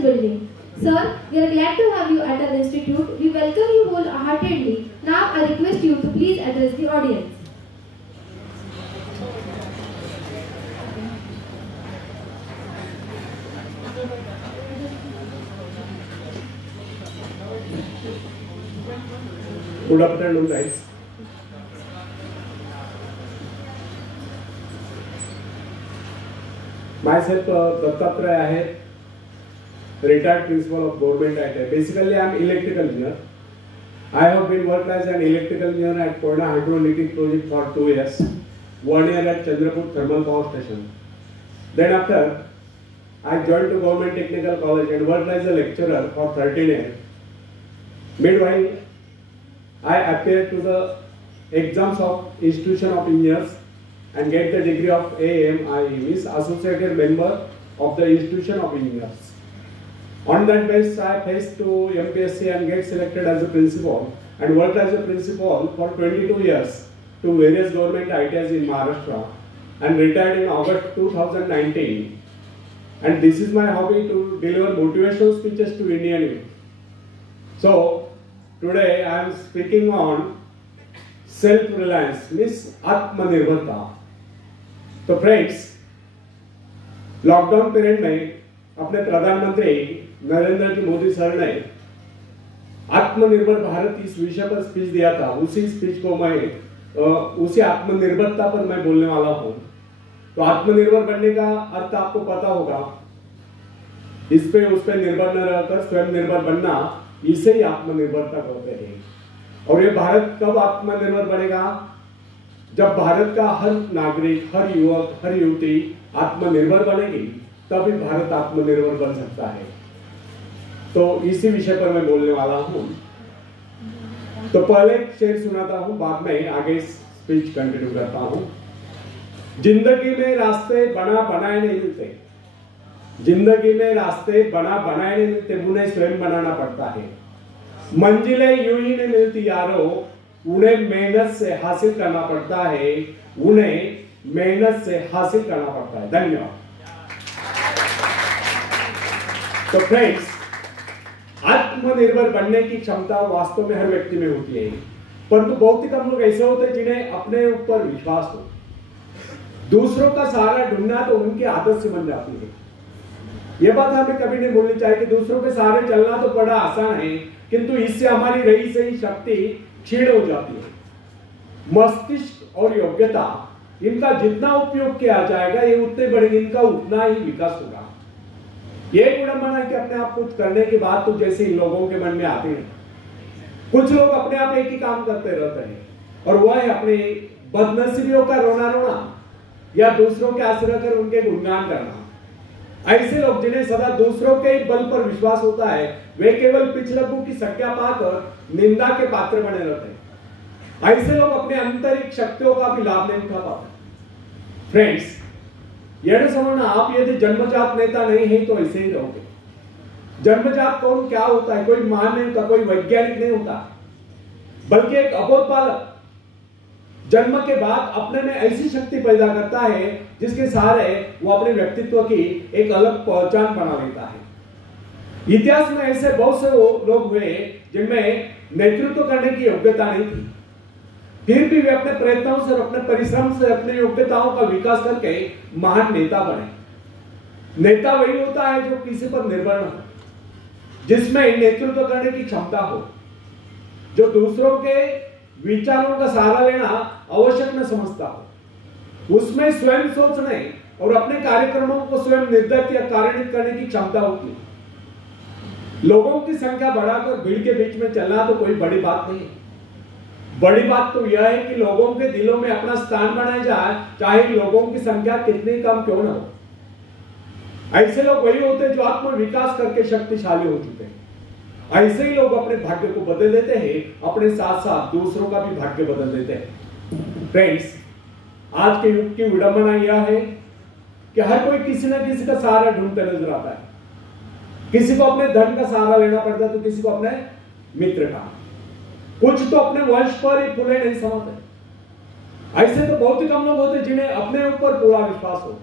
this building. Sir, we are glad to have you at our institute. We welcome you wholeheartedly. Now I request you to please address the audience. Good afternoon, guys. Myself, Dattatreya Ahir, retired principal of government IT. Basically, I am electrical engineer. I have been worked as an electrical engineer at Koyna hydroelectric project for 2 years, 1 year at Chandrapur thermal power station. Then after, I joined to Government Technical College and worked as a lecturer for 13 years. Meanwhile, I appeared to the exams of Institution of Engineers and get the degree of AMIE, means Associated Member of the Institution of Engineers. On that basis, I faced to MPSC and get selected as a principal and worked as a principal for 22 years to various government ITIs in Maharashtra and retired in August 2019. And this is my hobby to deliver motivational speeches to Indian youth. So, today I am speaking on self-reliance, means आत्मनिर्भरता. तो friends, lockdown period में अपने प्रधानमंत्री नरेंद्र जी Modi sir ने आत्मनिर्भर भारत इस विषय पर स्पीच दिया था. उसी स्पीच को मैं उसी आत्मनिर्भरता पर मैं बोलने वाला हूँ. तो आत्मनिर्भर बनने का अर्थ आपको पता होगा. इस पे उस पे निर्भर न रहकर स्वयं निर्भर बनना, इसे ही आत्मनिर्भरता कहते हैं. और ये भारत कब आत्मनिर्भर बनेगा? जब भारत का हर नागरिक, हर युवक, हर युवती आत्मनिर्भर बनेगी, तभी भारत आत्मनिर्भर बन सकता है. तो इसी विषय पर मैं बोलने वाला हूँ. तो पहले एक शेर सुनाता हूँ, बाद में आगे स्पीच कंटिन्यू करता हूँ. जिंदगी में रास्ते बना बनाए नहीं मिलते. जिंदगी में रास्ते बना बनाए नहीं मिलते, उन्हें स्वयं बनाना पड़ता है. मंजिलें यूं ही नहीं मिलती यारो, उन्हें मेहनत से हासिल करना पड़ता है. उन्हें मेहनत से हासिल करना पड़ता है. धन्यवाद. तो फ्रेंड्स, आत्मनिर्भर बनने की क्षमता वास्तव में हर व्यक्ति में होती है, परंतु बहुत ही कम लोग ऐसे होते हैं जिन्हें अपने ऊपर विश्वास हो. दूसरों का सहारा ढूंढना तो उनकी आदत से बन जाती है. यह बात हमें कभी नहीं भूलनी चाहिए कि दूसरों के सहारे चलना तो बड़ा आसान है, किंतु इससे हमारी रही सही शक्ति क्षीण हो जाती है. मस्तिष्क और योग्यता, इनका जितना उपयोग किया जाएगा, ये उतने बढ़ेंगे, इनका उतना ही विकास होगा. ये विडंबना है कि अपने आप कुछ करने के बाद तो जैसे इन लोगों के मन में आते हैं. कुछ लोग अपने आप एक ही काम करते रहते हैं, और वह है अपने बदनसीबियों का रोना रोना या दूसरों के आश्रय कर उनके गुणगान करना. ऐसे लोग जिन्हें सदा दूसरों के बल पर विश्वास होता है, वे केवल पिछलग्गू की संज्ञा पाकर निंदा के पात्र बने रहते हैं. ऐसे लोग अपने आंतरिक शक्तियों का भी लाभ नहीं उठा पाते. फ्रेंड्स, यह समझना, आप यदि जन्मजात नेता नहीं है तो ऐसे ही रहोगे. जन्मजात कौन क्या होता है? कोई महान नहीं होता, कोई वैज्ञानिक नहीं होता, बल्कि एक अबोध बालक जन्म के बाद अपने में ऐसी शक्ति पैदा करता है जिसके सहारे वो अपने व्यक्तित्व की एक अलग पहचान बना लेता है. इतिहास में ऐसे बहुत से लोग हुए जिनमें नेतृत्व करने की योग्यता नहीं थी, फिर भी वे अपने प्रयत्नों से, अपने परिश्रम से, अपने योग्यताओं का विकास करके महान नेता बने. नेता वही होता है जो किसी पर निर्भर न हो, जिसमें नेतृत्व करने की क्षमता हो, जो दूसरों के विचारों का सहारा लेना आवश्यक न समझता हो, उसमें स्वयं सोचने और अपने कार्यक्रमों को स्वयं निर्धारित या कार्यान्वित करने की क्षमता होती है. लोगों की संख्या बढ़ाकर भीड़ के बीच में चलना तो कोई बड़ी बात नहीं है. बड़ी बात तो यह है कि लोगों के दिलों में अपना स्थान बनाया जाए, चाहे लोगों की संख्या कितनी कम क्यों न हो. ऐसे लोग वही होते हैं जो आत्म विकास करके शक्तिशाली हो चुके हैं. ऐसे ही लोग अपने भाग्य को बदल देते हैं, अपने साथ साथ दूसरों का भी भाग्य बदल देते हैं. फ्रेंड्स, आज के युग की विडंबना यह है कि हर कोई किसी न किसी का सहारा ढूंढते नजर आता है. किसी को अपने धन का सहारा लेना पड़ता है तो किसी को अपने मित्र का. कुछ तो अपने वंश पर ही फूले नहीं समाते. ऐसे तो बहुत ही कम लोग होते जिन्हें अपने ऊपर पूरा विश्वास हो.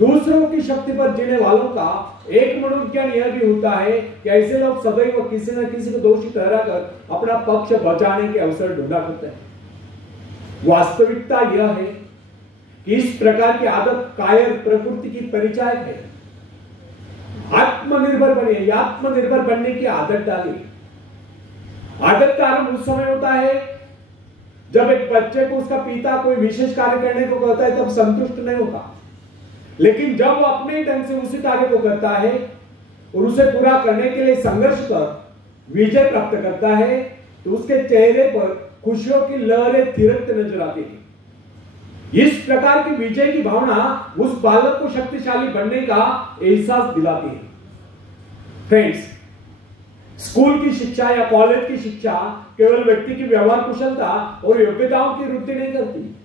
दूसरों की शक्ति पर जीने वालों का एक मनोविज्ञान यह भी होता है कि ऐसे लोग सदैव किसी न किसी को दोषी ठहराकर अपना पक्ष बचाने के अवसर ढूंढा करते हैं। वास्तविकता यह है कि इस प्रकार की आदत कायर प्रकृति की परिचायक है। आत्मनिर्भर बने, आत्मनिर्भर बनने की आदत डाली। आदत का आरंभ उस समय होता है जब एक बच्चे को उसका पिता कोई विशेष कार्य करने को कहता है, तब संतुष्ट नहीं होता, लेकिन जब वो अपने ढंग से उसी कार्य को करता है और उसे पूरा करने के लिए संघर्ष कर विजय प्राप्त करता है, तो उसके चेहरे पर खुशियों की लहरें थिरकते नजर आती है। इस प्रकार की विजय की भावना उस बालक को शक्तिशाली बनने का एहसास दिलाती है। फ्रेंड्स, स्कूल की शिक्षा या कॉलेज की शिक्षा केवल व्यक्ति की व्यवहार कुशलता और योग्यताओं की वृद्धि नहीं करती,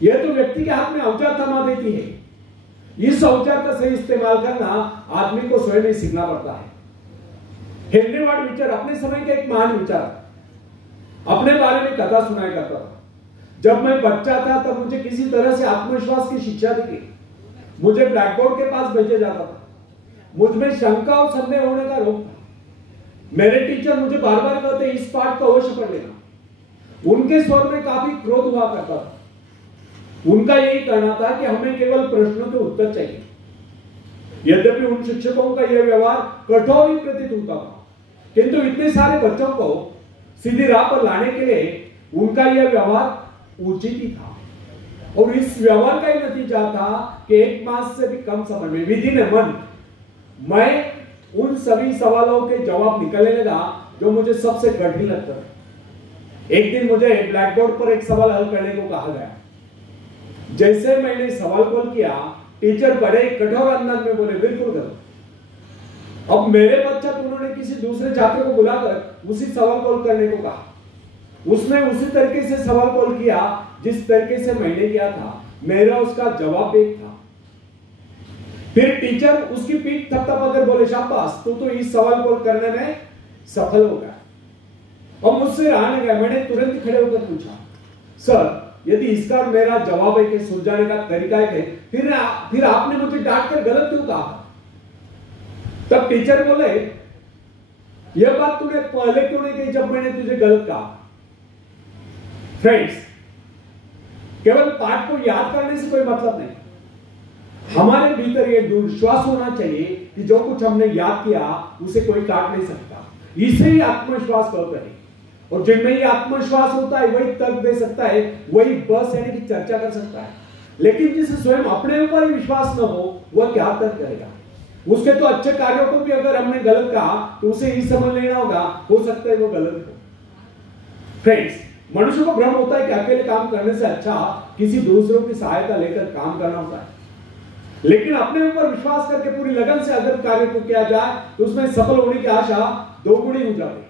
यह तो व्यक्ति के हाथ में औजार थमा देती है। इस औजार का सही इस्तेमाल करना आदमी को स्वयं ही सीखना पड़ता है। हेनरी वार्ड बीचर अपने समय के एक महान विचार अपने बारे में कथा सुनाया करता था। जब मैं बच्चा था तब मुझे किसी तरह से आत्मविश्वास की शिक्षा दी गई। मुझे ब्लैक बोर्ड के पास भेजा जाता था। मुझ में शंका और संदेह होने का रोग था। मेरे टीचर मुझे बार बार कहते, इस पाठ को अवश्य पढ़ लेना। उनके स्वर में काफी क्रोध हुआ करता था। उनका यही कहना था कि हमें केवल प्रश्नों के उत्तर चाहिए। यद्यपि उन शिक्षकों का यह व्यवहार कठोर ही प्रतीत होता था, किंतु इतने सारे बच्चों को सीधी राह पर लाने के लिए उनका यह व्यवहार उचित ही था। और इस व्यवहार का ही नतीजा था कि 1 मास से भी कम समय में, विद इन अ मंथ, मैं उन सभी सवालों के जवाब निकालने लगा जो मुझे सबसे कठिन लगता था। एक दिन मुझे ब्लैक बोर्ड पर एक सवाल हल करने को कहा गया। जैसे मैंने सवाल हल किया, टीचर बड़े कठोर अंदाज में बोले, बिल्कुल गलत। अब मेरे पश्चात उन्होंने किसी दूसरे छात्र को बुलाकर उसी सवाल को हल करने को कहा। उसने उसी तरीके से सवाल को हल किया जिस तरीके से मैंने किया था। मेरा उसका जवाब एक था। फिर टीचर उसकी पीठ थपथपाकर बोले, शाबाश, तू तो इस सवाल को हल करने में सफल हो गया। और मुझसे रहा नहीं गया। मैंने तुरंत खड़े होकर पूछा, सर, यदि इसका मेरा जवाब है कि सुलझाने का तरीका है, फिर आपने मुझे डांटकर गलत क्यों कहा? तब टीचर बोले, यह बात तूने पहले क्यों नहीं कही जब मैंने तुझे गलत कहा? फ्रेंड्स, केवल पाठ को याद करने से कोई मतलब नहीं। हमारे भीतर यह दृढ़ विश्वास होना चाहिए कि जो कुछ हमने याद किया उसे कोई काट नहीं सकता। इसे ही आत्मविश्वास कहते हैं। और जिनमें ये आत्मविश्वास होता है वही तर्क दे सकता है, वही बस यानी कि चर्चा कर सकता है। लेकिन जिसे स्वयं अपने ऊपर ही विश्वास न हो, वह क्या तर्क करेगा? उसके तो अच्छे कार्यों को भी अगर हमने गलत कहा तो उसे ही समझ लेना होगा, हो सकता है वो गलत हो। फ्रेंड्स, मनुष्य को भ्रम होता है कि अकेले काम करने से अच्छा किसी दूसरों की सहायता लेकर काम करना होता है। लेकिन अपने ऊपर विश्वास करके पूरी लगन से अगर कार्य को किया जाए तो उसमें सफल होने की आशा दोगुनी हो जाती है।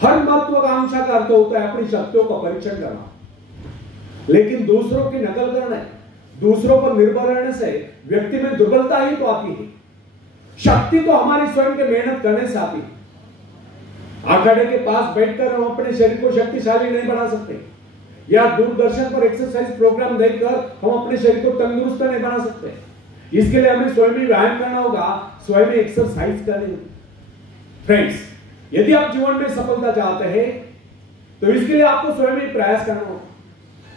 हर महत्वाकांक्षा का अर्थ होता है अपनी शक्तियों का परीक्षण करना, लेकिन दूसरों की नकल करना, दूसरों पर निर्भर रहने से व्यक्ति में दुर्बलता ही तो आती है। शक्ति तो हमारी स्वयं के मेहनत करने से आती है। अखाड़े के पास बैठकर हम अपने शरीर को शक्तिशाली नहीं बना सकते, या दूरदर्शन पर एक्सरसाइज प्रोग्राम देखकर हम अपने शरीर को तंदुरुस्त नहीं बना सकते। इसके लिए हमें स्वयं ही व्यायाम करना होगा, स्वयं ही एक्सरसाइज करनी होगी। फ्रेंड्स, यदि आप जीवन में सफलता चाहते हैं तो इसके लिए आपको स्वयं ही प्रयास करना होगा।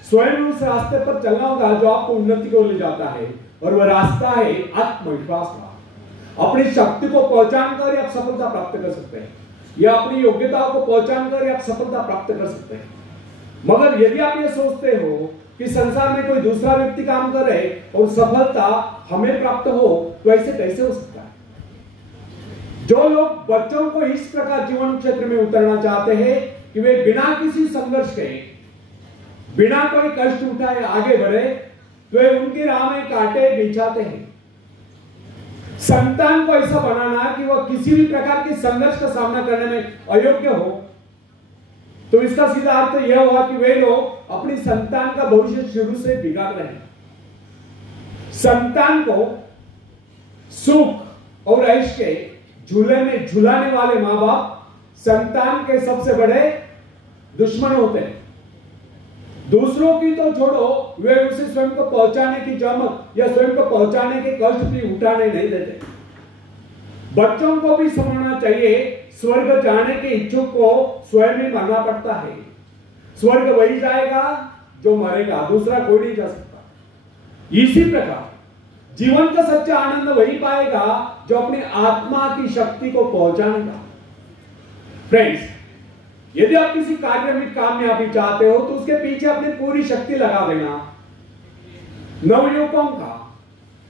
स्वयं उस रास्ते पर चलना होगा जो आपको उन्नति को ले जाता है, और वह रास्ता है आत्मविश्वास का। अपनी शक्ति को पहचान कर आप सफलता प्राप्त कर सकते हैं, या अपनी योग्यताओं को पहचान कर आप सफलता प्राप्त कर सकते हैं। मगर यदि आप ये सोचते हो कि संसार में कोई दूसरा व्यक्ति काम करे और सफलता हमें प्राप्त हो, तो ऐसे कैसे हो सकता है? जो लोग बच्चों को इस प्रकार जीवन क्षेत्र में उतरना चाहते हैं कि वे बिना किसी संघर्ष के, बिना कोई कष्ट उठाए आगे बढ़े, तो वे उनकी राह में कांटे बिछाते हैं। संतान को ऐसा बनाना कि वह किसी भी प्रकार के संघर्ष का सामना करने में अयोग्य हो, तो इसका सीधा अर्थ यह हुआ कि वे लोग अपनी संतान का भविष्य शुरू से बिगाड़ रहे हैं। संतान को सुख और ऐश के झूले में झुलाने वाले मां बाप संतान के सबसे बड़े दुश्मन होते हैं। दूसरों की तो छोड़ो, वे उसे स्वयं को पहुंचाने की चमक या स्वयं को पहुंचाने के कष्ट भी उठाने नहीं देते। बच्चों को भी समझना चाहिए, स्वर्ग जाने के इच्छुक को स्वयं ही मरना पड़ता है। स्वर्ग वही जाएगा जो मरेगा, दूसरा कोई नहीं जा सकता। इसी प्रकार जीवन का सच्चा आनंद वही पाएगा जो अपनी आत्मा की शक्ति को पहुंचाएगा। फ्रेंड्स, यदि आप किसी कार्य में कामयाबी चाहते हो तो उसके पीछे अपनी पूरी शक्ति लगा देना। नवयुवकों का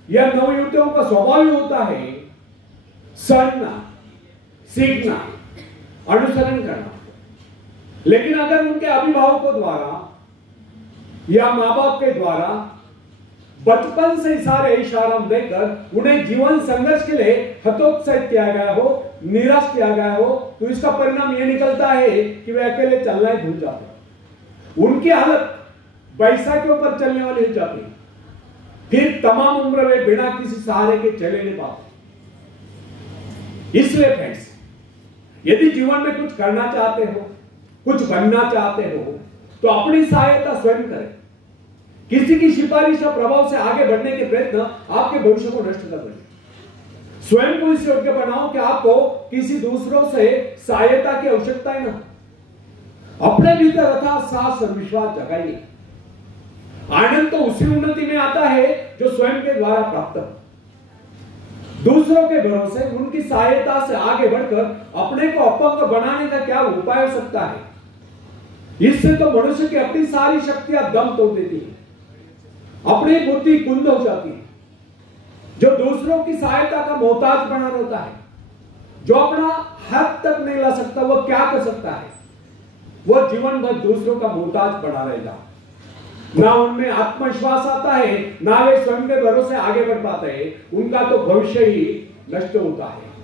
या नवयुवतियों का स्वभाव ही होता है सुनना, सीखना, अनुसरण करना। लेकिन अगर उनके अभिभावकों द्वारा या माँ बाप के द्वारा बचपन से सारे इशारा देकर उन्हें जीवन संघर्ष के लिए हतोत्साहित किया गया हो, निराश किया गया हो, तो इसका परिणाम यह निकलता है कि वे अकेले चलना ही भूल जाते हैं। उनकी हालत बैसा के ऊपर चलने वाली हो जाती है। फिर तमाम उम्र वे बिना किसी सहारे के चले नहीं पाते। इसलिए फ्रेंड्स, यदि जीवन में कुछ करना चाहते हो, कुछ बनना चाहते हो, तो अपनी सहायता स्वयं करें। किसी की सिफारिश या प्रभाव से आगे बढ़ने के प्रयत्न आपके भविष्य को नष्ट कर देंगे। स्वयं को इस योग्य बनाओ कि आपको किसी दूसरों से सहायता की आवश्यकता ही ना। अपने भीतर अथाह विश्वास जगाइए। आनंद तो उसी उन्नति में आता है जो स्वयं के द्वारा प्राप्त हो। दूसरों के भरोसे उनकी सहायता से आगे बढ़कर अपने को अपंग बनाने का क्या उपाय हो सकता है? इससे तो मनुष्य की अपनी सारी शक्तियां दम तोड़ देती है, अपनी बुद्धि कुंद हो जाती है। जो दूसरों की सहायता का मोहताज बना रहता है, जो अपना हद तक नहीं ला सकता, वह क्या कर सकता है? वह जीवन भर दूसरों का मोहताज बना रहेगा। ना उनमें आत्मविश्वास आता है, ना वे स्वयं के भरोसे आगे बढ़ पाते हैं। उनका तो भविष्य ही नष्ट होता है।